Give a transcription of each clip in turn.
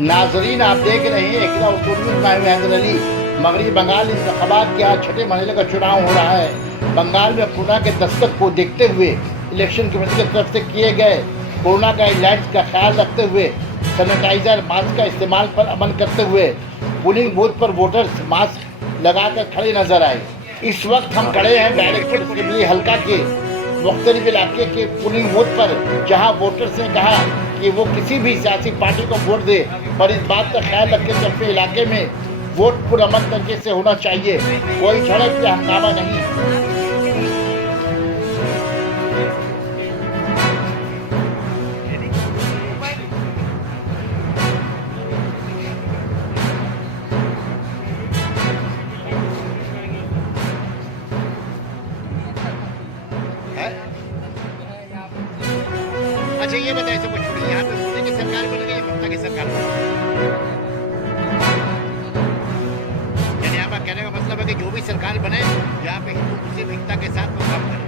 नाजरीन, आप देख रहे हैं इकरा उसूल हैदर अली। मगरबी बंगाल इंतखाबात के आज छठे मरहले का चुनाव हो रहा है। बंगाल में कोरोना के दस्तक को देखते हुए इलेक्शन कमेटी की तरफ से किए गए कोरोना गाइडलाइंस का ख्याल रखते हुए सैनिटाइजर मास्क का इस्तेमाल पर अमल करते हुए पोलिंग बूथ पर वोटर्स मास्क लगाकर खड़े नजर आए। इस वक्त हम खड़े हैं बैरिकपुर असेंबली हल्का के मुख्तलिफ इलाके के पोलिंग बूथ पर, जहां वोटर्स ने कहा कि वो किसी भी सियासी पार्टी को वोट दे, पर इस बात का ख्याल रखें कि अपने इलाके में वोट पुरअमन तरीके से होना चाहिए, कोई झड़प या हंगामा नहीं। अच्छा ये बताइए, सब कुछ छोड़िए, यहाँ पे मोदी की सरकार बन गई या ममता की सरकार बन गई? यानी यहाँ पर कहने का मतलब है कि जो भी सरकार बने यहाँ पे हिंदू मुस्लिम एकता के साथ वो काम करे।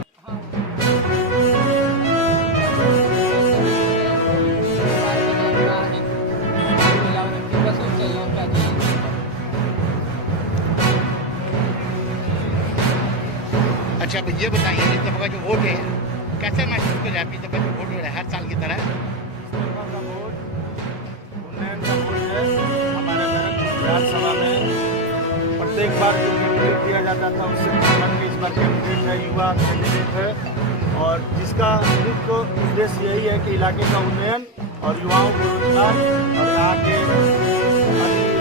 अच्छा अब ये बताइए, इस दफा का जो वोट है कैसे महसूस कर रहे हैं? इस दफा जो वोट हो रहा है हर साल की तरह हमारे विधानसभा में प्रत्येक बार जो कैंडिडेट दिया जाता था उससे इस बार कैंडिडेट है, युवा कैंडिडेट है, और जिसका मुख्य उद्देश्य यही है कि इलाके का उन्नयन और युवाओं को रोजगार और यहाँ के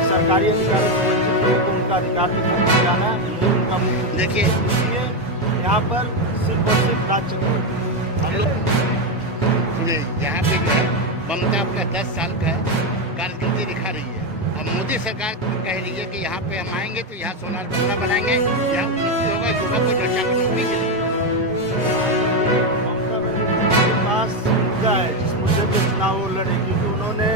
सरकारी अधिकारी से वंचित लोगों को उनका अधिकार दिलाना, ये उनका मुख्य। देखिए यहाँ पर सिर्फ और सिर्फ राजचंद्र यहाँ पे जो है ममता अपना 10 साल का कारकिर्दी दिखा रही है। अब मोदी सरकार कह रही है कि यहाँ पे हम आएंगे तो यहाँ सोनार बंगला बनाएंगे, यहाँ उन्नति होगा, युवा को रक्षा की नौकरी मिलेगी। ममता बनर्जी के पास मुद्दा है जिस मुद्दे पे चुनाव वो लड़े, क्योंकि उन्होंने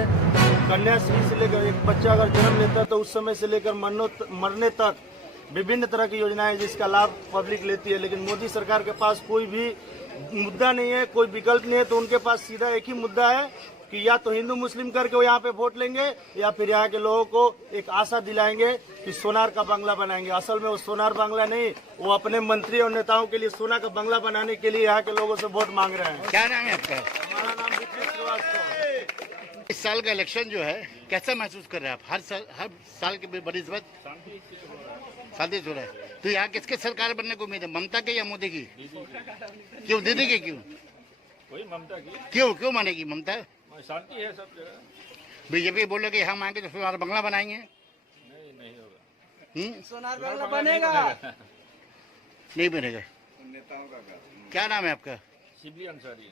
कन्याश्री से लेकर एक बच्चा अगर जन्म लेता तो उस समय से लेकर मरने तक विभिन्न तरह की योजनाएं जिसका लाभ पब्लिक लेती है, लेकिन मोदी सरकार के पास कोई भी मुद्दा नहीं है, कोई विकल्प नहीं है। तो उनके पास सीधा एक ही मुद्दा है कि या तो हिंदू मुस्लिम करके वो यहाँ पे वोट लेंगे या फिर यहाँ के लोगों को एक आशा दिलाएंगे कि सोनार का बंगला बनाएंगे। असल में वो सोनार बंगला नहीं, वो अपने मंत्री और नेताओं के लिए सोना का बंगला बनाने के लिए यहाँ के लोगों से वोट मांग रहे हैं। क्या नाम है आपका? हमारा नाम विजय श्रीवास्तव। इस साल का इलेक्शन जो है कैसा महसूस कर रहे हैं आप? हर साल के बड़ी शादी हो रहा है, तो यहाँ किसके सरकार बनने को उम्मीद है? ममता के या मोदी की? क्यों दीदी के? क्यों कोई ममता की? क्यों मानेगी ममता? शांति है सब जगह। बीजेपी बोल रहे कि हम आएंगे तो सोनार बंगला बनाएंगे। नहीं होगा। सोनार बंगला बनेगा नहीं बनेगा। नेताओं का क्या नाम है आपका? शिबली अंसारी।